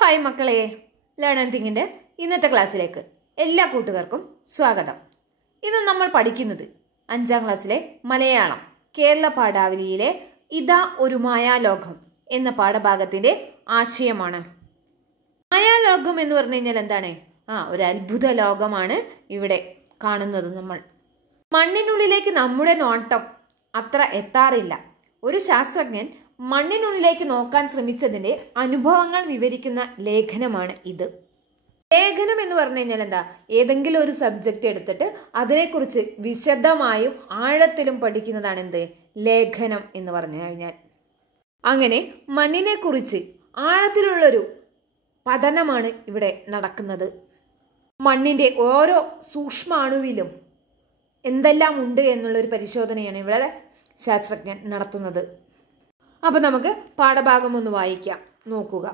Hi മക്കളെ, learn and തിങ്കിൻ്റെ ഇന്നത്തെ ക്ലാസ്സിലേക്ക് എല്ലാ കൂട്ടുകാർക്കും സ്വാഗതം. ഇന്ന് നമ്മൾ പഠിക്കുന്നത് 5ാം ക്ലാസ്സിലെ മലയാളം കേരള പാഠാവലിയിലെ ഇതാ ഒരു മായാലോകം എന്ന പാഠഭാഗത്തിൻ്റെ ആശയമാണ്. മായാലോകം എന്ന് പറഞ്ഞു കഴിഞ്ഞാൽ എന്താണ്? ഒരു അത്ഭുത ലോകമാണ് ഇവിടെ കാണുന്നത്. നമ്മൾ മണ്ണിനുള്ളിലേക്ക് നമ്മുടെ നോട്ടം അത്ര എത്താറില്ല. ഒരു ശാസ്ത്രജ്ഞൻ മണ്ണിനുള്ളിലേക്ക് നോക്കാൻ ശ്രമിച്ചതിൻ്റെ അനുഭവങ്ങൾ വിവരിക്കുന്ന ലേഖനമാണ് ഇത്. ലേഖനം എന്ന് പറഞ്ഞു കഴിഞ്ഞാൽ എന്താ? ഏതെങ്കിലും ഒരു സബ്ജക്റ്റ് എടുത്തിട്ട് അതിനെക്കുറിച്ച് വിശദമായും ആഴത്തിലും പഠിക്കുന്നതാണ് എന്ത്? ലേഖനം എന്ന് പറഞ്ഞു കഴിഞ്ഞാൽ. അങ്ങനെ മണ്ണിനെ കുറിച്ച് ആഴത്തിലുള്ളൊരു പഠനമാണ് ഇവിടെ നടക്കുന്നത്. മണ്ണിൻ്റെ ഓരോ സൂക്ഷ്മാണുവിലും എന്തെല്ലാം ഉണ്ട് എന്നുള്ളൊരു പരിശോധനയാണ് ഇവിടെ ശാസ്ത്രജ്ഞൻ നടത്തുന്നത്. അപ്പോൾ നമുക്ക് പാഠഭാഗം ഒന്ന് വായിക്കാം, നോക്കുക.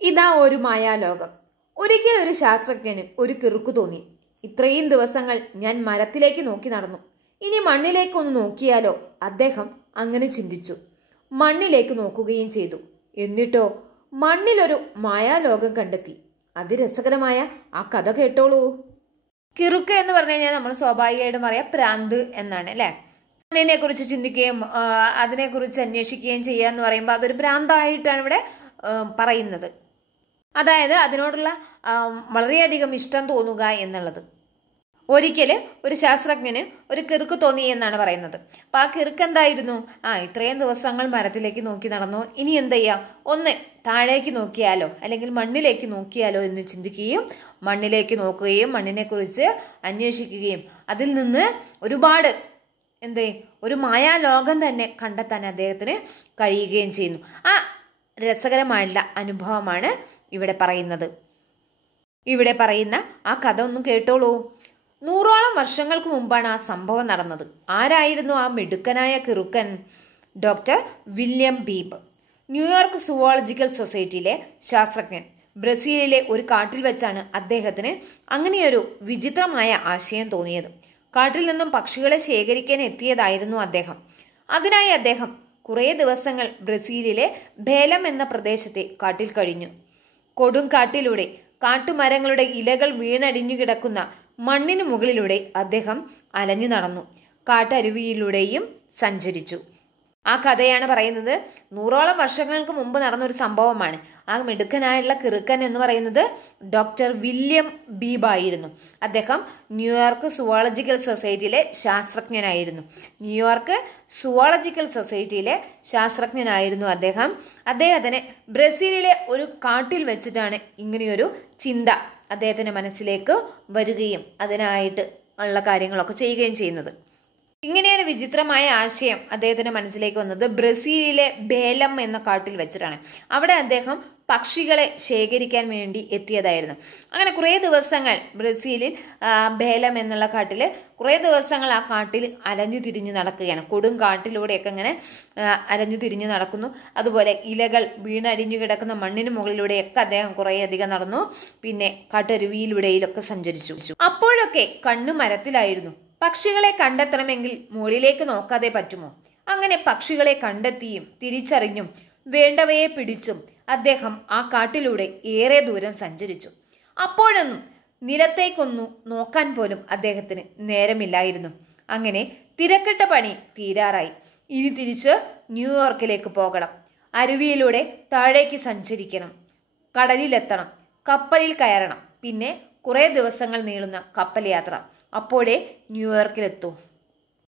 ഇതാ ഒരു മായാലോകം. ഒരിക്കൽ ഒരു ശാസ്ത്രജ്ഞന് ഒരു കിറുക്കു തോന്നി. ഇത്രയും ദിവസങ്ങൾ ഞാൻ മരത്തിലേക്ക് നോക്കി നടന്നു, ഇനി മണ്ണിലേക്കൊന്ന് നോക്കിയാലോ? അദ്ദേഹം അങ്ങനെ ചിന്തിച്ചു. മണ്ണിലേക്ക് നോക്കുകയും ചെയ്തു. എന്നിട്ടോ മണ്ണിലൊരു മായാലോകം കണ്ടെത്തി. അതിരസകരമായ ആ കഥ കേട്ടോളൂ. കിറുക്ക് എന്ന് പറഞ്ഞു കഴിഞ്ഞാൽ നമ്മൾ സ്വാഭാവികമായിട്ടും പറയാം പ്രാന്ത് എന്നാണ്, അല്ലേ? മണ്ണിനെ കുറിച്ച് ചിന്തിക്കുകയും അതിനെക്കുറിച്ച് അന്വേഷിക്കുകയും ചെയ്യുക എന്ന് പറയുമ്പോൾ അതൊരു ഭ്രാന്തായിട്ടാണ് ഇവിടെ പറയുന്നത്. അതായത് അതിനോടുള്ള വളരെയധികം ഇഷ്ടം തോന്നുക എന്നുള്ളത്. ഒരിക്കൽ ഒരു ശാസ്ത്രജ്ഞന് ഒരു കിറുക്ക് തോന്നി എന്നാണ് പറയുന്നത്. അപ്പം ആ കിറുക്ക് എന്തായിരുന്നു? ഇത്രയും ദിവസങ്ങൾ മരത്തിലേക്ക് നോക്കി നടന്നു, ഇനി എന്ത് ചെയ്യാം? ഒന്ന് താഴേക്ക് നോക്കിയാലോ, അല്ലെങ്കിൽ മണ്ണിലേക്ക് നോക്കിയാലോ എന്ന് ചിന്തിക്കുകയും മണ്ണിലേക്ക് നോക്കുകയും മണ്ണിനെക്കുറിച്ച് അന്വേഷിക്കുകയും അതിൽ നിന്ന് ഒരുപാട് ഒരു മായാലോകം തന്നെ കണ്ടെത്താൻ അദ്ദേഹത്തിന് കഴിയുകയും ചെയ്യുന്നു. ആ രസകരമായുള്ള അനുഭവമാണ് ഇവിടെ പറയുന്നത്. ഇവിടെ പറയുന്ന ആ കഥ ഒന്ന് കേട്ടോളൂ. 100ഓളം വർഷങ്ങൾക്ക് മുമ്പാണ് ആ സംഭവം നടന്നത്. ആരായിരുന്നു ആ മിടുക്കനായ കിറുക്കൻ? ഡോക്ടർ വില്യം ബീബ്, ന്യൂയോർക്ക് സുവോളജിക്കൽ സൊസൈറ്റിയിലെ ശാസ്ത്രജ്ഞൻ. ബ്രസീലിലെ ഒരു കാട്ടിൽ വെച്ചാണ് അദ്ദേഹത്തിന് അങ്ങനെയൊരു വിചിത്രമായ ആശയം തോന്നിയത്. കാട്ടിൽ നിന്നും പക്ഷികളെ ശേഖരിക്കാൻ എത്തിയതായിരുന്നു അദ്ദേഹം. അതിനായി അദ്ദേഹം കുറേ ദിവസങ്ങൾ ബ്രസീലിലെ ബേലം എന്ന പ്രദേശത്തെ കാട്ടിൽ കഴിഞ്ഞു. കൊടും കാട്ടിലൂടെ കാട്ടുമരങ്ങളുടെ ഇലകൾ വീണടിഞ്ഞു കിടക്കുന്ന മണ്ണിനു മുകളിലൂടെ അദ്ദേഹം അലഞ്ഞു നടന്നു. കാട്ടരുവിയിലൂടെയും സഞ്ചരിച്ചു. ആ കഥയാണ് പറയുന്നത്. 100ഓളം വർഷങ്ങൾക്ക് മുമ്പ് നടന്നൊരു സംഭവമാണ്. ആ മിടുക്കനായുള്ള കിറുക്കൻ എന്ന് പറയുന്നത് ഡോക്ടർ വില്യം ബീബ് ആയിരുന്നു. അദ്ദേഹം ന്യൂയോർക്ക് സുവോളജിക്കൽ സൊസൈറ്റിയിലെ ശാസ്ത്രജ്ഞനായിരുന്നു. ന്യൂയോർക്ക് സുവോളജിക്കൽ സൊസൈറ്റിയിലെ ശാസ്ത്രജ്ഞനായിരുന്നു അദ്ദേഹത്തിന് ബ്രസീലിലെ ഒരു കാട്ടിൽ വെച്ചിട്ടാണ് ഇങ്ങനെയൊരു ചിന്ത അദ്ദേഹത്തിന്റെ മനസ്സിലേക്ക് വരികയും അതിനായിട്ട് ഉള്ള കാര്യങ്ങളൊക്കെ ചെയ്യുകയും ചെയ്യുന്നത്. ഇങ്ങനെയൊരു വിചിത്രമായ ആശയം അദ്ദേഹത്തിന്റെ മനസ്സിലേക്ക് വന്നത് ബ്രസീലിലെ ബേലം എന്ന കാട്ടിൽ വെച്ചിട്ടാണ്. അവിടെ അദ്ദേഹം പക്ഷികളെ ശേഖരിക്കാൻ വേണ്ടി എത്തിയതായിരുന്നു. അങ്ങനെ കുറേ ദിവസങ്ങൾ ബ്രസീലിൽ ബേലം എന്നുള്ള കാട്ടിൽ കുറേ ദിവസങ്ങൾ ആ കാട്ടിൽ അലഞ്ഞു തിരിഞ്ഞു നടക്കുകയാണ്. കൊടും കാട്ടിലൂടെയൊക്കെ ഇങ്ങനെ അലഞ്ഞു തിരിഞ്ഞു നടക്കുന്നു. അതുപോലെ ഇലകൾ വീണടിഞ്ഞു കിടക്കുന്ന മണ്ണിന് മുകളിലൂടെയൊക്കെ അദ്ദേഹം കുറേയധികം നടന്നു. പിന്നെ കാട്ടരുവിയിലൂടെയിലൊക്കെ സഞ്ചരിച്ചു. അപ്പോഴൊക്കെ കണ്ണു മരത്തിലായിരുന്നു. പക്ഷികളെ കണ്ടെത്തണമെങ്കിൽ മുകളിലേക്ക് നോക്കാതെ പറ്റുമോ? അങ്ങനെ പക്ഷികളെ കണ്ടെത്തിയും തിരിച്ചറിഞ്ഞും വേണ്ടവയെ പിടിച്ചും അദ്ദേഹം ആ കാട്ടിലൂടെ ഏറെ ദൂരം സഞ്ചരിച്ചു. അപ്പോഴൊന്നും നിലത്തേക്കൊന്നു നോക്കാൻ പോലും അദ്ദേഹത്തിന് നേരമില്ലായിരുന്നു. അങ്ങനെ തിരക്കിട്ട പണി തീരാറായി. ഇനി തിരിച്ച് ന്യൂയോർക്കിലേക്ക് പോകണം. അരുവിയിലൂടെ താഴേക്ക് സഞ്ചരിക്കണം, കടലിലെത്തണം, കപ്പലിൽ കയറണം, പിന്നെ കുറേ ദിവസങ്ങൾ നീളുന്ന കപ്പൽ യാത്ര. അപ്പോഴേ ന്യൂയോർക്കിലെത്തൂ.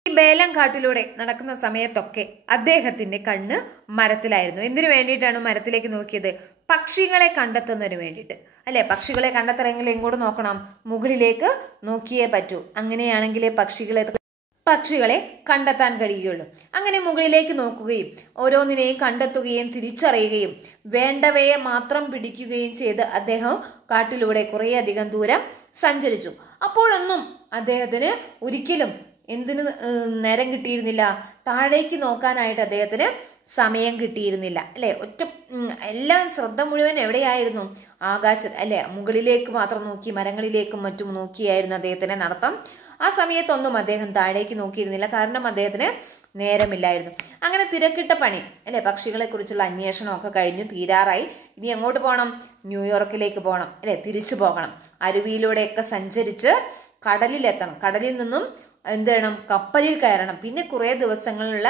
ഈ ബേലം കാട്ടിലൂടെ നടക്കുന്ന സമയത്തൊക്കെ അദ്ദേഹത്തിന്റെ കണ്ണ് മരത്തിലായിരുന്നു. എന്തിനു വേണ്ടിയിട്ടാണ് മരത്തിലേക്ക് നോക്കിയത്? പക്ഷികളെ കണ്ടെത്തുന്നതിന് വേണ്ടിയിട്ട്, അല്ലെ? പക്ഷികളെ കണ്ടെത്തണമെങ്കിൽ എങ്ങോട്ട് നോക്കണം? മുകളിലേക്ക് നോക്കിയേ പറ്റൂ. അങ്ങനെയാണെങ്കിലേ പക്ഷികളെ കണ്ടെത്താൻ കഴിയുകയുള്ളൂ. അങ്ങനെ മുകളിലേക്ക് നോക്കുകയും ഓരോന്നിനെയും കണ്ടെത്തുകയും തിരിച്ചറിയുകയും വേണ്ടവയെ മാത്രം പിടിക്കുകയും ചെയ്ത് അദ്ദേഹം കാട്ടിലൂടെ കുറേയധികം ദൂരം സഞ്ചരിച്ചു. അപ്പോഴൊന്നും അദ്ദേഹത്തിന് ഒരിക്കലും നേരം കിട്ടിയിരുന്നില്ല. താഴേക്ക് നോക്കാനായിട്ട് അദ്ദേഹത്തിന് സമയം കിട്ടിയിരുന്നില്ല, അല്ലെ? എല്ലാം ശ്രദ്ധ മുഴുവൻ എവിടെയായിരുന്നു? ആകാശത്ത്, അല്ലെ? മുകളിലേക്ക് മാത്രം നോക്കി മരങ്ങളിലേക്കും മറ്റും നോക്കിയായിരുന്നു അദ്ദേഹത്തിന്റെ നടത്തം. ആ സമയത്തൊന്നും അദ്ദേഹം താഴേക്ക് നോക്കിയിരുന്നില്ല. കാരണം അദ്ദേഹത്തിന് നേരമില്ലായിരുന്നു. അങ്ങനെ തിരക്കിട്ട പണി അല്ലെ, പക്ഷികളെ കുറിച്ചുള്ള അന്വേഷണമൊക്കെ കഴിഞ്ഞു തീരാറായി. ഇനി എങ്ങോട്ട് പോകണം? ന്യൂയോർക്കിലേക്ക് പോകണം അല്ലെ, തിരിച്ചു പോകണം. അരുവിയിലൂടെയൊക്കെ സഞ്ചരിച്ച് കടലിലെത്തണം. കടലിൽ നിന്നും എന്ത് ചെയ്യണം? കപ്പലിൽ കയറണം. പിന്നെ കുറേ ദിവസങ്ങളുള്ള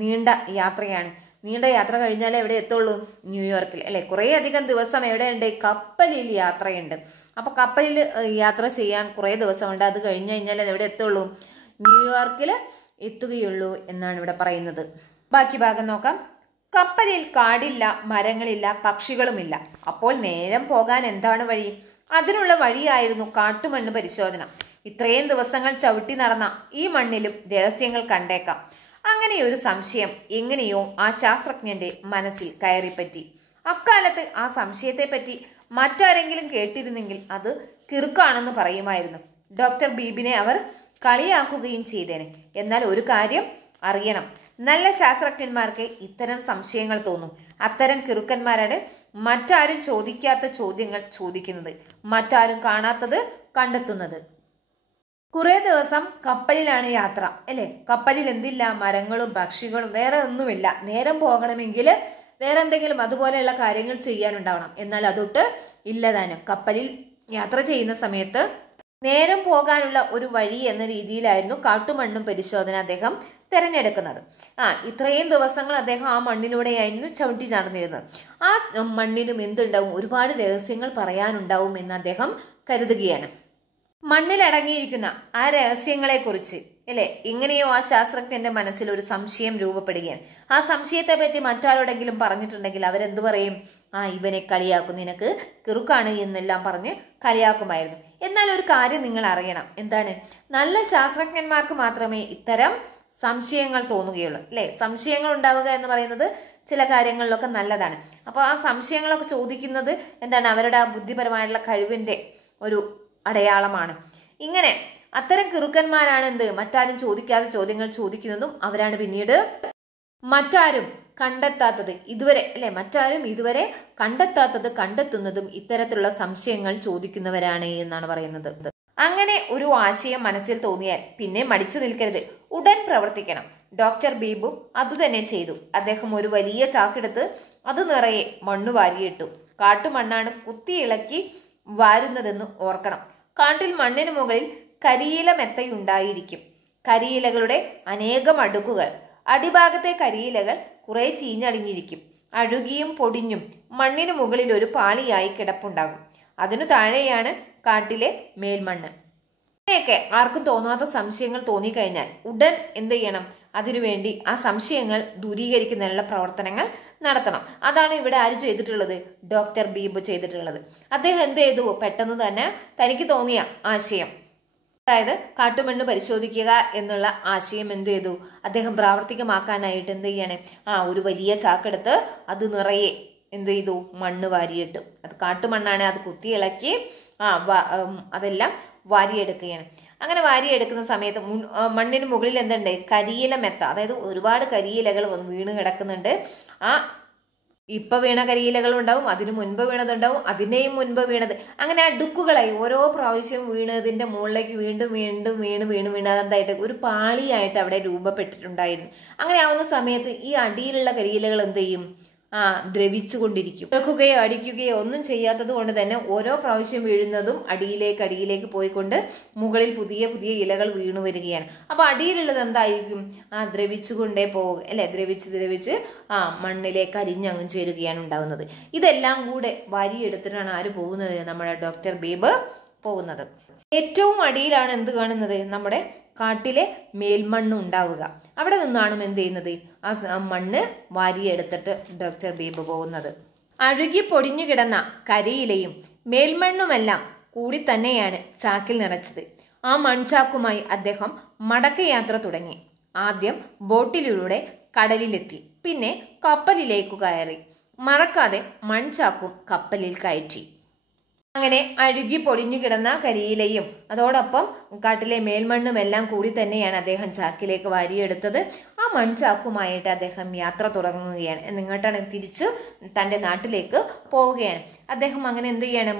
നീണ്ട യാത്രയാണ്. നീണ്ട യാത്ര കഴിഞ്ഞാലേ എവിടെ എത്തുള്ളൂ? ന്യൂയോർക്കിൽ അല്ലെ. കുറേ അധികം ദിവസം എവിടെയുണ്ട്? കപ്പലിൽ യാത്രയുണ്ട്. അപ്പൊ കപ്പലിൽ യാത്ര ചെയ്യാൻ കുറേ ദിവസമുണ്ട്. അത് കഴിഞ്ഞു കഴിഞ്ഞാൽ എവിടെ എത്തുള്ളൂ? ന്യൂയോർക്കിൽ എത്തുകയുള്ളൂ എന്നാണ് ഇവിടെ പറയുന്നത്. ബാക്കി ഭാഗം നോക്കാം. കപ്പലിൽ കാടില്ല, മരങ്ങളില്ല, പക്ഷികളുമില്ല. അപ്പോൾ നേരം പോകാൻ എന്താണ് വഴി? അതിനുള്ള വഴിയായിരുന്നു കാട്ടുമണ്ണ് പരിശോധന. ഇത്രയും ദിവസങ്ങൾ ചവിട്ടി നടന്ന ഈ മണ്ണിലും രഹസ്യങ്ങൾ കണ്ടേക്കാം. അങ്ങനെയൊരു സംശയം എങ്ങനെയോ ആ ശാസ്ത്രജ്ഞന്റെ മനസ്സിൽ കയറിപ്പറ്റി. അക്കാലത്ത് ആ സംശയത്തെപ്പറ്റി മറ്റാരെങ്കിലും കേട്ടിരുന്നെങ്കിൽ അത് കിറുക്കാണെന്ന് പറയുമായിരുന്നു. ഡോക്ടർ ബീബിനെ അവർ കളിയാക്കുകയും ചെയ്തേനെ. എന്നാൽ ഒരു കാര്യം അറിയണം, നല്ല ശാസ്ത്രജ്ഞന്മാർക്ക് ഇത്തരം സംശയങ്ങൾ തോന്നും. അത്തരം കിറുക്കന്മാരാണ് മറ്റാരും ചോദിക്കാത്ത ചോദ്യങ്ങൾ ചോദിക്കുന്നത്, മറ്റാരും കാണാത്തത് കണ്ടെത്തുന്നത്. കുറെ ദിവസം കപ്പലിലാണ് യാത്ര അല്ലെ. കപ്പലിൽ എന്തില്ല? മരങ്ങളും പക്ഷികളും വേറെ ഒന്നുമില്ല. നേരം പോകണമെങ്കിൽ വേറെ എന്തെങ്കിലും അതുപോലെയുള്ള കാര്യങ്ങൾ ചെയ്യാനുണ്ടാവണം. എന്നാൽ അതൊട്ട് ഇല്ലതാനും. കപ്പലിൽ യാത്ര ചെയ്യുന്ന സമയത്ത് നേരം പോകാനുള്ള ഒരു വഴി എന്ന രീതിയിലായിരുന്നു കാട്ടുമണ്ണും പരിശോധന അദ്ദേഹം തിരഞ്ഞെടുക്കുന്നത്. ഇത്രയും ദിവസങ്ങൾ അദ്ദേഹം ആ മണ്ണിലൂടെയായിരുന്നു ചവിട്ടി നടന്നിരുന്നത്. ആ മണ്ണിനും എന്തുണ്ടാവും? ഒരുപാട് രഹസ്യങ്ങൾ പറയാനുണ്ടാവും എന്ന് അദ്ദേഹം കരുതുകയാണ്. മണ്ണിലടങ്ങിയിരിക്കുന്ന ആ രഹസ്യങ്ങളെ കുറിച്ച് അല്ലെ എങ്ങനെയോ ആ ശാസ്ത്രജ്ഞന്റെ മനസ്സിൽ ഒരു സംശയം രൂപപ്പെടുകയാണ്. ആ സംശയത്തെ പറ്റി മറ്റാരോടെങ്കിലും പറഞ്ഞിട്ടുണ്ടെങ്കിൽ അവരെന്ത് പറയും? ഇവനെ കളിയാക്കും, നിനക്ക് കിറുക്കാണ് എന്നെല്ലാം പറഞ്ഞ് കളിയാക്കുമായിരുന്നു. എന്നാൽ ഒരു കാര്യം നിങ്ങൾ അറിയണം. എന്താണ്? നല്ല ശാസ്ത്രജ്ഞന്മാർക്ക് മാത്രമേ ഇത്തരം സംശയങ്ങൾ തോന്നുകയുള്ളൂ അല്ലെ. സംശയങ്ങൾ ഉണ്ടാവുക എന്ന് പറയുന്നത് ചില കാര്യങ്ങളിലൊക്കെ നല്ലതാണ്. അപ്പോൾ ആ സംശയങ്ങളൊക്കെ ചോദിക്കുന്നത് എന്താണ്? അവരുടെ ആ ബുദ്ധിപരമായിട്ടുള്ള കഴിവിന്റെ ഒരു അടയാളമാണ്. ഇങ്ങനെ അത്തരം കിറുക്കന്മാരാണ് എന്ത്? മറ്റാരും ചോദിക്കാത്ത ചോദ്യങ്ങൾ ചോദിക്കുന്നതും അവരാണ് പിന്നീട് മറ്റാരും കണ്ടെത്താത്തത് ഇതുവരെ അല്ലെ, മറ്റാരും ഇതുവരെ കണ്ടെത്താത്തത് കണ്ടെത്തുന്നതും ഇത്തരത്തിലുള്ള സംശയങ്ങൾ ചോദിക്കുന്നവരാണ് എന്നാണ് പറയുന്നത്. അങ്ങനെ ഒരു ആശയം മനസ്സിൽ തോന്നിയാൽ പിന്നെ മടിച്ചു നിൽക്കരുത്, ഉടൻ പ്രവർത്തിക്കണം. ഡോക്ടർ ബീബു അതുതന്നെ ചെയ്തു. അദ്ദേഹം ഒരു വലിയ ചാക്കെടുത്ത് അത് നിറയെ മണ്ണ് വാരിയിട്ടു. കാട്ടുമണ്ണാണ് കുത്തി ഇളക്കി വാരുന്നതെന്ന് ഓർക്കണം. കാട്ടിൽ മണ്ണിന് മുകളിൽ കരിയില മെത്തയുണ്ടായിരിക്കും. കരിയിലകളുടെ അനേകം അടുക്കുകൾ. അടിഭാഗത്തെ കരിയിലകൾ കുറെ ചീഞ്ഞടിഞ്ഞിരിക്കും. അഴുകിയും പൊടിഞ്ഞും മണ്ണിനു മുകളിൽ ഒരു പാളിയായി കിടപ്പുണ്ടാകും. അതിനു താഴെയാണ് കാട്ടിലെ മേൽമണ്ണ്. ഇങ്ങനെയൊക്കെ ആർക്കും തോന്നാത്ത സംശയങ്ങൾ തോന്നിക്കഴിഞ്ഞാൽ ഉടൻ എന്ത് ചെയ്യണം? അതിനുവേണ്ടി ആ സംശയങ്ങൾ ദൂരീകരിക്കുന്നതിനുള്ള പ്രവർത്തനങ്ങൾ നടത്തണം. അതാണ് ഇവിടെ ആര് ചെയ്തിട്ടുള്ളത്? ഡോക്ടർ ബീബ് ചെയ്തിട്ടുള്ളത്. അദ്ദേഹം എന്ത് ചെയ്തു? പെട്ടെന്ന് തന്നെ തനിക്ക് തോന്നിയ ആശയം, അതായത് കാട്ടുമണ്ണ് പരിശോധിക്കുക എന്നുള്ള ആശയം എന്ത് ചെയ്തു? അദ്ദേഹം പ്രാവർത്തികമാക്കാനായിട്ട് എന്ത് ചെയ്യാണ്? ഒരു വലിയ ചാക്കെടുത്ത് അത് നിറയെ എന്ത് ചെയ്തു? മണ്ണ് വാരിയിട്ടു. അത് കാട്ടുമണ്ണാണ്. അത് കുത്തി ഇളക്കി അതെല്ലാം വാരിയെടുക്കുകയാണ്. അങ്ങനെ വാരിയെടുക്കുന്ന സമയത്ത് മണ്ണിന് മുകളിൽ എന്തുണ്ട്? കരിയില മെത്ത, അതായത് ഒരുപാട് കരിയിലകൾ വീണ് കിടക്കുന്നുണ്ട്. ഇപ്പൊ വീണ കരിയിലകൾ ഉണ്ടാവും, അതിനു മുൻപ് വീണതുണ്ടാവും, അതിനെയും മുൻപ് വീണത്, അങ്ങനെ അടുക്കുകളായി ഓരോ പ്രാവശ്യവും വീണതിന്റെ മുകളിലേക്ക് വീണ്ടും വീണ്ടും വീണ് അതെന്തായിട്ട് ഒരു പാളിയായിട്ട് അവിടെ രൂപപ്പെട്ടിട്ടുണ്ടായിരുന്നു. അങ്ങനെ ആവുന്ന സമയത്ത് ഈ അടിയിലുള്ള കരിയിലകൾ എന്ത് ചെയ്യും? ദ്രവിച്ചുകൊണ്ടിരിക്കും. ഇറക്കുകയോ അടിക്കുകയോ ഒന്നും ചെയ്യാത്തത് കൊണ്ട് തന്നെ ഓരോ പ്രാവശ്യം വീഴുന്നതും അടിയിലേക്ക് പോയിക്കൊണ്ട് മുകളിൽ പുതിയ പുതിയ ഇലകൾ വീണു വരികയാണ്. അപ്പൊ അടിയിലുള്ളത് എന്തായിരിക്കും? ദ്രവിച്ചുകൊണ്ടേ പോകുക അല്ലെ. ദ്രവിച്ച് മണ്ണിലേക്ക് അരിഞ്ഞങ്ങും ചേരുകയാണ് ഉണ്ടാകുന്നത്. ഇതെല്ലാം കൂടെ വാരിയെടുത്തിട്ടാണ് ആര് പോകുന്നത്? നമ്മുടെ ഡോക്ടർ ബീബ് പോകുന്നത്. ഏറ്റവും അടിയിലാണ് എന്ത് കാണുന്നത്? നമ്മുടെ കാട്ടിലെ മേൽമണ്ണ് ഉണ്ടാവുക. അവിടെ നിന്നാണ് എന്ത് ചെയ്യുന്നത്? ആ മണ്ണ് വാരിയെടുത്തിട്ട് ഡോക്ടർ ബീബ് പോകുന്നത്. അഴുകി പൊടിഞ്ഞു കിടന്ന കരിയിലയും മേൽമണ്ണുമെല്ലാം കൂടി തന്നെയാണ് ചാക്കിൽ നിറച്ചത്. ആ മൺചാക്കുമായി അദ്ദേഹം മടക്കയാത്ര തുടങ്ങി. ആദ്യം ബോട്ടിലൂടെ കടലിലെത്തി, പിന്നെ കപ്പലിലേക്കു കയറി. മറക്കാതെ മൺചാക്കും കപ്പലിൽ കയറ്റി. അങ്ങനെ അഴുകി പൊടിഞ്ഞു കിടന്ന കരിയിലയും അതോടൊപ്പം കാട്ടിലെ മേൽമണ്ണും എല്ലാം കൂടി തന്നെയാണ് അദ്ദേഹം ചാക്കിലേക്ക് വാരിയെടുത്തത്. ആ മൺചാക്കുമായിട്ട് അദ്ദേഹം യാത്ര തുടങ്ങുകയാണ്. എന്നിങ്ങോട്ടാണ് തിരിച്ചു തൻ്റെ നാട്ടിലേക്ക് പോവുകയാണ്. അദ്ദേഹം അങ്ങനെ എന്ത് ചെയ്യാണ്,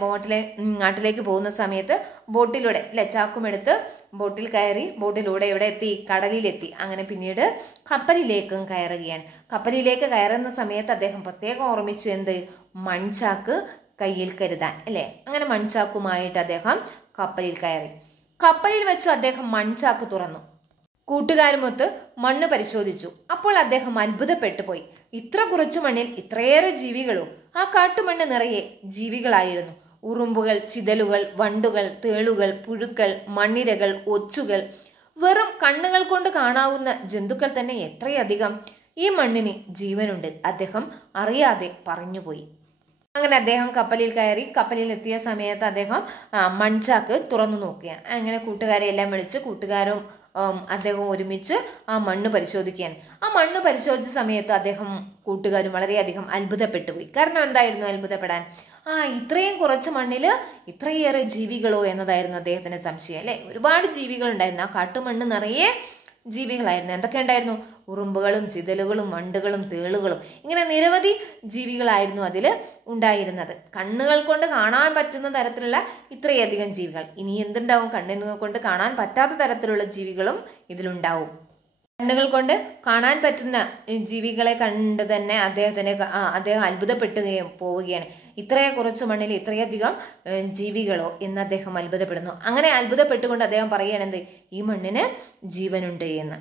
നാട്ടിലേക്ക് പോകുന്ന സമയത്ത് ബോട്ടിലൂടെ അല്ലെ ചാക്കുമെടുത്ത് ബോട്ടിൽ കയറി ബോട്ടിലൂടെ എവിടെ എത്തി, കടലിലെത്തി. അങ്ങനെ പിന്നീട് കപ്പലിലേക്കും കയറുകയാണ്. കപ്പലിലേക്ക് കയറുന്ന സമയത്ത് അദ്ദേഹം പ്രത്യേകം ഓർമ്മിച്ചു എന്ത്, മൺചാക്ക് കയ്യിൽ കരുതാൻ അല്ലെ. അങ്ങനെ മൺചാക്കുമായിട്ട് അദ്ദേഹം കപ്പലിൽ കയറി. കപ്പലിൽ വെച്ച് അദ്ദേഹം മൺചാക്ക് തുറന്നു. കൂട്ടുകാരുമൊത്ത് മണ്ണ് പരിശോധിച്ചു. അപ്പോൾ അദ്ദേഹം അത്ഭുതപ്പെട്ടു പോയി. ഇത്ര കുറച്ചു മണ്ണിൽ ഇത്രയേറെ ജീവികളോ? ആ കാട്ടുമണ്ണ് നിറയെ ജീവികളായിരുന്നു. ഉറുമ്പുകൾ, ചിതലുകൾ, വണ്ടുകൾ, തേളുകൾ, പുഴുക്കൾ, മണ്ണിരകൾ, ഒച്ചുകൾ, വെറും കണ്ണുകൾ കൊണ്ട് കാണാവുന്ന ജന്തുക്കൾ തന്നെ എത്രയധികം. ഈ മണ്ണിന് ജീവനുണ്ട്, അദ്ദേഹം അറിയാതെ പറഞ്ഞുപോയി. അങ്ങനെ അദ്ദേഹം കപ്പലിൽ കയറി. കപ്പലിൽ എത്തിയ സമയത്ത് അദ്ദേഹം മൺചാക്ക് തുറന്നു നോക്കുകയാണ്. അങ്ങനെ കൂട്ടുകാരെ എല്ലാം വിളിച്ച് കൂട്ടുകാരും അദ്ദേഹം ഒരുമിച്ച് ആ മണ്ണ് പരിശോധിക്കുകയാണ്. ആ മണ്ണ് പരിശോധിച്ച സമയത്ത് അദ്ദേഹം കൂട്ടുകാരും വളരെയധികം അത്ഭുതപ്പെട്ടു പോയി. കാരണം എന്തായിരുന്നു അത്ഭുതപ്പെടാൻ? ഇത്രയും കുറച്ച് മണ്ണില് ഇത്രയേറെ ജീവികളോ എന്നതായിരുന്നു അദ്ദേഹത്തിന്റെ സംശയം അല്ലെ. ഒരുപാട് ജീവികൾ ഉണ്ടായിരുന്നു. ആ കാട്ടുമണ്ണ് നിറയെ ജീവികളായിരുന്നു. എന്തൊക്കെ ഉണ്ടായിരുന്നു? ഉറുമ്പുകളും, ചിതലുകളും, വണ്ടുകളും, തേളുകളും, ഇങ്ങനെ നിരവധി ജീവികളായിരുന്നു അതിൽ ഉണ്ടായിരുന്നത്. കണ്ണുകൾ കൊണ്ട് കാണാൻ പറ്റുന്ന തരത്തിലുള്ള ഇത്രയധികം ജീവികൾ. ഇനി എന്തുണ്ടാവും? കണ്ണുകൾ കൊണ്ട് കാണാൻ പറ്റാത്ത തരത്തിലുള്ള ജീവികളും ഇതിലുണ്ടാവും. കണ്ണുകൾ കൊണ്ട് കാണാൻ പറ്റുന്ന ജീവികളെ കണ്ട് തന്നെ അദ്ദേഹം അത്ഭുതപ്പെട്ടുകയും പോവുകയാണ്. ഇത്രയെ കുറച്ച് മണ്ണിൽ ഇത്രയധികം ജീവികളോ എന്ന് അദ്ദേഹം അത്ഭുതപ്പെടുന്നു. അങ്ങനെ അത്ഭുതപ്പെട്ടുകൊണ്ട് അദ്ദേഹം പറയുകയാണെന്ത്, ഈ മണ്ണിന് ജീവനുണ്ട് എന്ന്.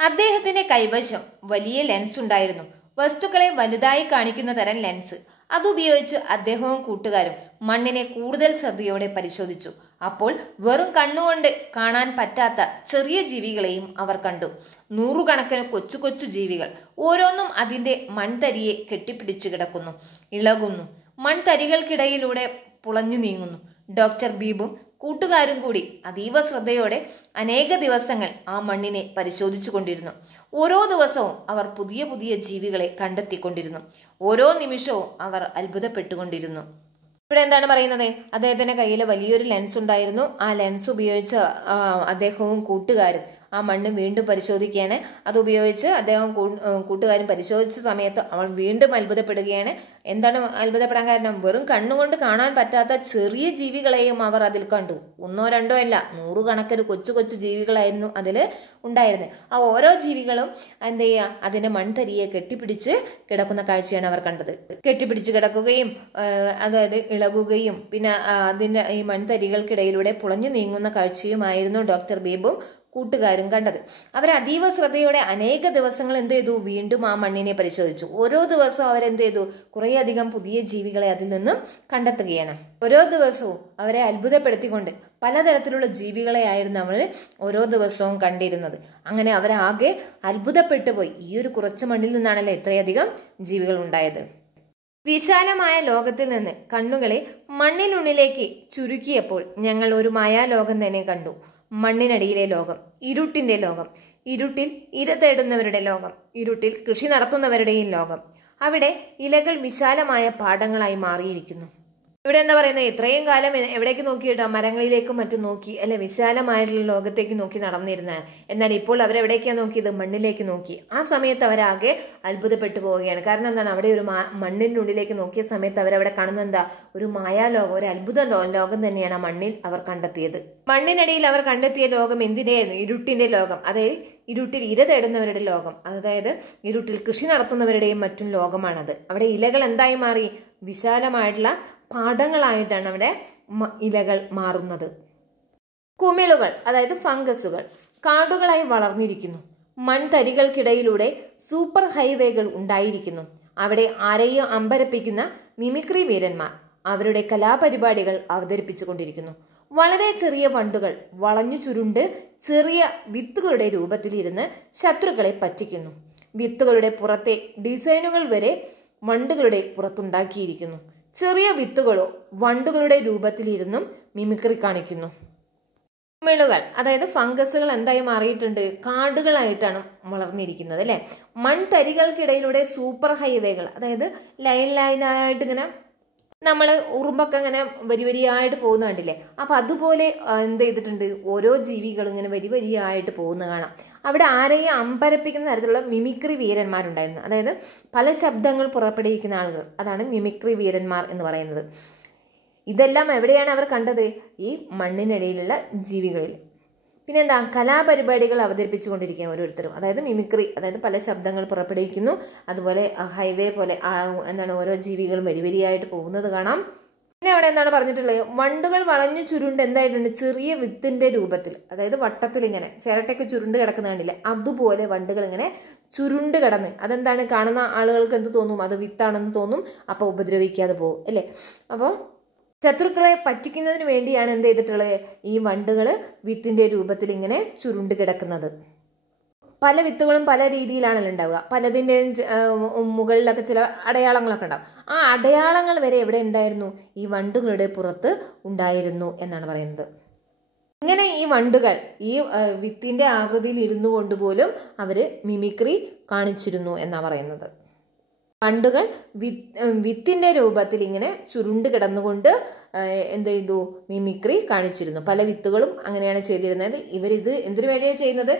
അദ്ദേഹത്തിന്റെ കൈവശം വലിയ ലെൻസ് ഉണ്ടായിരുന്നു. വസ്തുക്കളെ വലുതായി കാണിക്കുന്ന തരം ലെൻസ്. അതുപയോഗിച്ച് അദ്ദേഹവും കൂട്ടുകാരും മണ്ണിനെ കൂടുതൽ ശ്രദ്ധയോടെ പരിശോധിച്ചു. അപ്പോൾ വെറും കണ്ണുകൊണ്ട് കാണാൻ പറ്റാത്ത ചെറിയ ജീവികളെയും അവർ കണ്ടു. നൂറുകണക്കിന് കൊച്ചു കൊച്ചു ജീവികൾ. ഓരോന്നും അതിന്റെ മൺതരിയെ കെട്ടിപ്പിടിച്ചു കിടക്കുന്നു, ഇളകുന്നു, മൺതരികൾക്കിടയിലൂടെ പുളഞ്ഞു നീങ്ങുന്നു. ഡോക്ടർ ബീബും കൂട്ടുകാരും കൂടി അതീവ ശ്രദ്ധയോടെ അനേക ദിവസങ്ങൾ ആ മണ്ണിനെ പരിശോധിച്ചു കൊണ്ടിരുന്നു. ഓരോ ദിവസവും അവർ പുതിയ പുതിയ ജീവികളെ കണ്ടെത്തിക്കൊണ്ടിരുന്നു. ഓരോ നിമിഷവും അവർ അത്ഭുതപ്പെട്ടുകൊണ്ടിരുന്നു. ഇവിടെ എന്താണ് പറയുന്നത്? അദ്ദേഹത്തിന്റെ കയ്യിൽ വലിയൊരു ലെൻസ് ഉണ്ടായിരുന്നു. ആ ലെൻസ് ഉപയോഗിച്ച് അദ്ദേഹവും കൂട്ടുകാരും ആ മണ്ണ് വീണ്ടും പരിശോധിക്കുകയാണ്. അതുപയോഗിച്ച് അദ്ദേഹം കൂട്ടുകാരും പരിശോധിച്ച സമയത്ത് അവൾ വീണ്ടും അത്ഭുതപ്പെടുകയാണ്. എന്താണ് അത്ഭുതപ്പെടാൻ കാരണം? വെറും കണ്ണുകൊണ്ട് കാണാൻ പറ്റാത്ത ചെറിയ ജീവികളെയും അവർ അതിൽ കണ്ടു. ഒന്നോ രണ്ടോ അല്ല, നൂറുകണക്കിന് കൊച്ചു കൊച്ചു ജീവികളായിരുന്നു അതിൽ ഉണ്ടായിരുന്നത്. ആ ഓരോ ജീവികളും എന്ത് ചെയ്യുക, അതിന്റെ മൺതരിയെ കെട്ടിപ്പിടിച്ച് കിടക്കുന്ന കാഴ്ചയാണ് അവർ കണ്ടത്. കെട്ടിപ്പിടിച്ച് കിടക്കുകയും അതായത് ഇളകുകയും പിന്നെ അതിന്റെ ഈ മൺതരികൾക്കിടയിലൂടെ പുളഞ്ഞു നീങ്ങുന്ന കാഴ്ചയുമായിരുന്നു ഡോക്ടർ ബീബും കൂട്ടുകാരും കണ്ടത്. അവർ അതീവ ശ്രദ്ധയോടെ അനേക ദിവസങ്ങൾ എന്ത് ചെയ്തു? വീണ്ടും ആ മണ്ണിനെ പരിശോധിച്ചു. ഓരോ ദിവസവും അവരെന്ത് ചെയ്തു? കുറേയധികം പുതിയ ജീവികളെ അതിൽ നിന്നും കണ്ടെത്തുകയാണ്. ഓരോ ദിവസവും അവരെ അത്ഭുതപ്പെടുത്തിക്കൊണ്ട് പലതരത്തിലുള്ള ജീവികളെ ആയിരുന്നു അവർ ഓരോ ദിവസവും കണ്ടിരുന്നത്. അങ്ങനെ അവരാകെ അത്ഭുതപ്പെട്ടു പോയി. ഈ ഒരു കുറച്ച് മണ്ണിൽ നിന്നാണല്ലോ ഇത്രയധികം ജീവികൾ ഉണ്ടായത്. വിശാലമായ ലോകത്തിൽ നിന്ന് കണ്ണുകളെ മണ്ണിനുള്ളിലേക്ക് ചുരുക്കിയപ്പോൾ ഞങ്ങൾ ഒരു മായാലോകം തന്നെ കണ്ടു. മണ്ണിനടിയിലെ ലോകം, ഇരുട്ടിന്റെ ലോകം, ഇരുട്ടിൽ ഇര തേടുന്നവരുടെ ലോകം, ഇരുട്ടിൽ കൃഷി നടത്തുന്നവരുടെയും ലോകം. അവിടെ ഇലകൾ വിശാലമായ പാടങ്ങളായി മാറിയിരിക്കുന്നു. ഇവിടെ എന്താ പറയുന്നത്? ഇത്രയും കാലം എവിടേക്ക് നോക്കിയിട്ടോ? മരങ്ങളിലേക്കും മറ്റും നോക്കി അല്ലെ, വിശാലമായിട്ടുള്ള ലോകത്തേക്ക് നോക്കി നടന്നിരുന്ന. എന്നാൽ ഇപ്പോൾ അവരെവിടേക്കാണ് നോക്കിയത്? മണ്ണിലേക്ക് നോക്കി. ആ സമയത്ത് അവരാകെ അത്ഭുതപ്പെട്ടു പോവുകയാണ്. കാരണം എന്താണ്? അവിടെ ഒരു മണ്ണിനുള്ളിലേക്ക് നോക്കിയ സമയത്ത് അവരവിടെ കാണുന്നത് എന്താ? ഒരു മായാലോകം, ഒരു അത്ഭുത ലോകം തന്നെയാണ് ആ മണ്ണിൽ അവർ കണ്ടെത്തിയത്. മണ്ണിനടിയിൽ അവർ കണ്ടെത്തിയ ലോകം എന്തിനായിരുന്നു? ഇരുട്ടിന്റെ ലോകം. അതായത് ഇരുട്ടിൽ ഇര തേടുന്നവരുടെ ലോകം, അതായത് ഇരുട്ടിൽ കൃഷി നടത്തുന്നവരുടെയും മറ്റും ലോകമാണത്. അവിടെ ഇലകൾ എന്തായി മാറി? വിശാലമായിട്ടുള്ള പാടങ്ങളായിട്ടാണ് അവിടെ ഇലകൾ മാറുന്നത്. കുമിളുകൾ അതായത് ഫംഗസുകൾ കാടുകളായി വളർന്നിരിക്കുന്നു. മൺതരികൾക്കിടയിലൂടെ സൂപ്പർ ഹൈവേകൾ ഉണ്ടായിരിക്കുന്നു. അവിടെ ആരെയും അമ്പരപ്പിക്കുന്ന മിമിക്രി വീരന്മാർ അവരുടെ കലാപരിപാടികൾ അവതരിപ്പിച്ചുകൊണ്ടിരിക്കുന്നു. വളരെ ചെറിയ വണ്ടുകൾ വളഞ്ഞു ചുരുണ്ട് ചെറിയ വിത്തുകളുടെ രൂപത്തിലിരുന്ന് ശത്രുക്കളെ പറ്റിക്കുന്നു. വിത്തുകളുടെ പുറത്തെ ഡിസൈനുകൾ വരെ വണ്ടുകളുടെ പുറത്തുണ്ടാക്കിയിരിക്കുന്നു. ചെറിയ വിത്തുകളോ വണ്ടുകളുടെ രൂപത്തിലിരുന്നും മിമിക്രി കാണിക്കുന്നു. കുമിളുകൾ അതായത് ഫംഗസുകൾ എന്തായി മാറിയിട്ടുണ്ട്? കാടുകളായിട്ടാണ് വളർന്നിരിക്കുന്നത് അല്ലെ. മൺതരികൾക്കിടയിലൂടെ സൂപ്പർ ഹൈവേകൾ, അതായത് ലൈനായിട്ട് ഇങ്ങനെ നമ്മൾ ഉറുമ്പൊക്കെ ഇങ്ങനെ വരി വരിയായിട്ട് പോകുന്ന കണ്ടില്ലേ? അപ്പം അതുപോലെ എന്ത് ചെയ്തിട്ടുണ്ട്, ഓരോ ജീവികളും ഇങ്ങനെ വരി വരിയായിട്ട് പോകുന്ന കാണാം. അവിടെ ആരെയും അമ്പരപ്പിക്കുന്ന തരത്തിലുള്ള മിമിക്രി വീരന്മാരുണ്ടായിരുന്നു. അതായത് പല ശബ്ദങ്ങൾ പുറപ്പെടുവിക്കുന്ന ആളുകൾ, അതാണ് മിമിക്രി വീരന്മാർ എന്ന് പറയുന്നത്. ഇതെല്ലാം എവിടെയാണ് അവർ കണ്ടത്? ഈ മണ്ണിനിടയിലുള്ള ജീവികളിൽ. പിന്നെന്താ, കലാപരിപാടികൾ അവതരിപ്പിച്ചു കൊണ്ടിരിക്കുക ഓരോരുത്തരും. അതായത് മിമിക്രി, അതായത് പല ശബ്ദങ്ങൾ പുറപ്പെടുവിക്കുന്നു. അതുപോലെ ഹൈവേ പോലെ ഓരോ ജീവികളും വരി വരിയായിട്ട് പോകുന്നത് കാണാം. പിന്നെ അവിടെ എന്താണ് പറഞ്ഞിട്ടുള്ളത്? വണ്ടുകൾ വളഞ്ഞു ചുരുണ്ട് എന്തായിട്ടുണ്ട്, ചെറിയ വിത്തിന്റെ രൂപത്തിൽ, അതായത് വട്ടത്തിൽ ഇങ്ങനെ ചിരട്ടയ്ക്ക് ചുരുണ്ട് കിടക്കുന്ന കണ്ടില്ലേ, അതുപോലെ വണ്ടുകൾ ഇങ്ങനെ ചുരുണ്ട് കിടന്ന്, അതെന്താണ് കാണുന്ന ആളുകൾക്ക് എന്ത് തോന്നും? അത് വിത്താണെന്ന് തോന്നും. അപ്പോൾ ഉപദ്രവിക്കാതെ പോകും അല്ലേ? അപ്പോൾ ശത്രുക്കളെ പറ്റിക്കുന്നതിന് വേണ്ടിയാണ് എന്ത് ചെയ്തിട്ടുള്ളത്? ഈ വണ്ടുകൾ വിത്തിന്റെ രൂപത്തിൽ ഇങ്ങനെ ചുരുണ്ട് കിടക്കുന്നത്. പല വിത്തുകളും പല രീതിയിലാണല്ലോ ഉണ്ടാവുക. പലതിൻ്റെയും മുകളിലൊക്കെ ചില അടയാളങ്ങളൊക്കെ ഉണ്ടാവും. ആ അടയാളങ്ങൾ വരെ എവിടെ ഉണ്ടായിരുന്നു? ഈ വണ്ടുകളുടെ പുറത്ത് ഉണ്ടായിരുന്നു എന്നാണ് പറയുന്നത്. ഇങ്ങനെ ഈ വണ്ടുകൾ ഈ വിത്തിന്റെ ആകൃതിയിൽ ഇരുന്നു കൊണ്ടുപോലും അവര് മിമിക്രി കാണിച്ചിരുന്നു എന്നാണ് പറയുന്നത്. വണ്ടുകൾ വിത്തിന്റെ രൂപത്തിൽ ഇങ്ങനെ ചുരുണ്ട് കിടന്നുകൊണ്ട് എന്ത് ചെയ്തു? മിമിക്രി കാണിച്ചിരുന്നു. പല വിത്തുകളും അങ്ങനെയാണ് ചെയ്തിരുന്നത്. ഇവരിത് എന്തിനു വേണ്ടിയാണ് ചെയ്യുന്നത്?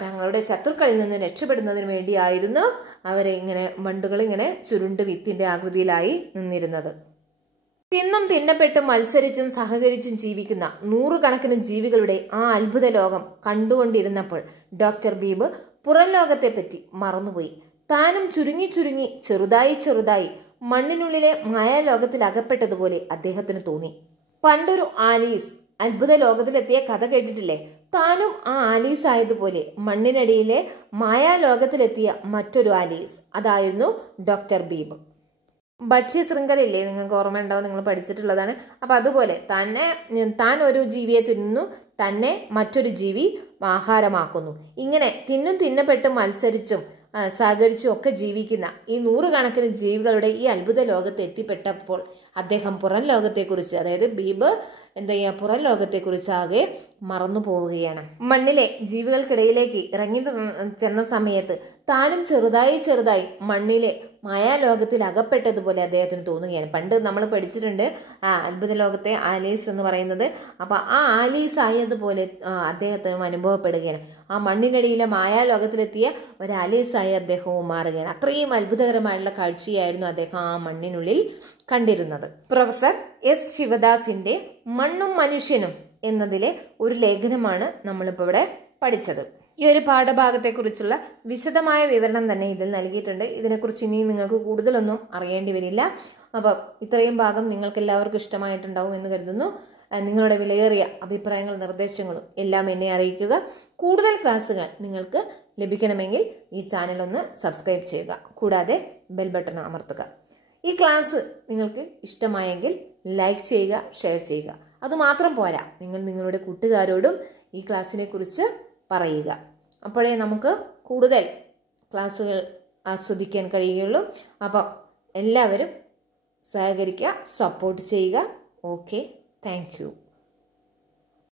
തങ്ങളുടെ ശത്രുക്കളിൽ നിന്ന് രക്ഷപ്പെടുന്നതിന് വേണ്ടിയായിരുന്നു അവരെ ഇങ്ങനെ വണ്ടുകൾ ഇങ്ങനെ ചുരുണ്ട് വിത്തിന്റെ ആകൃതിയിലായി നിന്നിരുന്നത്. തിന്നും തിന്നപ്പെട്ടും മത്സരിച്ചും സഹകരിച്ചും ജീവിക്കുന്ന നൂറുകണക്കിന് ജീവികളുടെ ആ അത്ഭുത ലോകം കണ്ടുകൊണ്ടിരുന്നപ്പോൾ ഡോക്ടർ ബീബ് പുറം ലോകത്തെപ്പറ്റി മറന്നുപോയി. താനും ചുരുങ്ങി ചുരുങ്ങി ചെറുതായി മണ്ണിനുള്ളിലെ മായാലോകത്തിൽ അകപ്പെട്ടതുപോലെ അദ്ദേഹത്തിന് തോന്നി. പണ്ടൊരു ആലീസ് അത്ഭുത ലോകത്തിലെത്തിയ കഥ കേട്ടിട്ടില്ലേ? താനും ആ ആലീസ് ആയതുപോലെ മണ്ണിനടിയിലെ മായാലോകത്തിലെത്തിയ മറ്റൊരു ആലീസ്, അതായിരുന്നു ഡോക്ടർ ബീബ്. ഭക്ഷ്യ ശൃംഖലയില്ലേ, നിങ്ങൾക്ക് ഓർമ്മ ഉണ്ടാവും, നിങ്ങൾ പഠിച്ചിട്ടുള്ളതാണ്. അപ്പൊ അതുപോലെ താൻ ഒരു ജീവിയെ തിന്നുന്നു, തന്നെ മറ്റൊരു ജീവി ആഹാരമാക്കുന്നു. ഇങ്ങനെ തിന്നും തിന്നപ്പെട്ടും മത്സരിച്ചും സഹകരിച്ചും ഒക്കെ ജീവിക്കുന്ന ഈ നൂറുകണക്കിന് ജീവികളുടെ ഈ അത്ഭുത ലോകത്ത് എത്തിപ്പെട്ടപ്പോൾ അദ്ദേഹം പുറം ലോകത്തെക്കുറിച്ച്, അതായത് ബീബ് എന്താ ചെയ്യുക, പുറം ലോകത്തെക്കുറിച്ച് ആകെ മറന്നു പോവുകയാണ്. മണ്ണിലെ ജീവികൾക്കിടയിലേക്ക് ഇറങ്ങി ചെന്ന സമയത്ത് താനും ചെറുതായി മണ്ണിലെ മായാലോകത്തിൽ അകപ്പെട്ടതുപോലെ അദ്ദേഹത്തിന് തോന്നുകയാണ്. പണ്ട് നമ്മൾ പഠിച്ചിട്ടുണ്ട് അത്ഭുത ലോകത്തെ ആലീസ് എന്ന് പറയുന്നത്. അപ്പം ആ ആലീസ് ആയതുപോലെ അദ്ദേഹത്തിനും അനുഭവപ്പെടുകയാണ്. ആ മണ്ണിനടിയിലെ മായാലോകത്തിലെത്തിയ ഒരു ആലീസായി അദ്ദേഹവും മാറുകയാണ്. അത്രയും അത്ഭുതകരമായുള്ള കാഴ്ചയായിരുന്നു അദ്ദേഹം ആ മണ്ണിനുള്ളിൽ കണ്ടിരുന്നത്. പ്രൊഫസർ എസ് ശിവദാസിന്റെ മണ്ണും മനുഷ്യനും എന്നതിലെ ഒരു ലേഖനമാണ് നമ്മളിപ്പോൾ ഇവിടെ പഠിച്ചത്. ഈ ഒരു പാഠഭാഗത്തെക്കുറിച്ചുള്ള വിശദമായ വിവരണം തന്നെ ഇതിൽ നൽകിയിട്ടുണ്ട്. ഇതിനെക്കുറിച്ച് ഇനി നിങ്ങൾക്ക് കൂടുതലൊന്നും അറിയേണ്ടി വരില്ല. അപ്പം ഇത്രയും ഭാഗം നിങ്ങൾക്ക് എല്ലാവർക്കും ഇഷ്ടമായിട്ടുണ്ടാവും എന്ന് കരുതുന്നു. നിങ്ങളുടെ വിലയേറിയ അഭിപ്രായങ്ങളും നിർദ്ദേശങ്ങളും എല്ലാം എന്നെ അറിയിക്കുക. കൂടുതൽ ക്ലാസ്സുകൾ നിങ്ങൾക്ക് ലഭിക്കണമെങ്കിൽ ഈ ചാനൽ ഒന്ന് സബ്സ്ക്രൈബ് ചെയ്യുക. കൂടാതെ ബെൽ ബട്ടൺ അമർത്തുക. ഈ ക്ലാസ് നിങ്ങൾക്ക് ഇഷ്ടമായെങ്കിൽ ലൈക്ക് ചെയ്യുക, ഷെയർ ചെയ്യുക. അതുമാത്രം പോരാ, നിങ്ങൾ നിങ്ങളുടെ കൂട്ടുകാരോടും ഈ ക്ലാസ്സിനെ കുറിച്ച് പറയുക. അപ്പോഴേ നമുക്ക് കൂടുതൽ ക്ലാസ്സുകൾ ആസ്വദിക്കാൻ കഴിയുകയുള്ളൂ. അപ്പോൾ എല്ലാവരും സഹകരിക്കുക, സപ്പോർട്ട് ചെയ്യുക. Okay, thank you.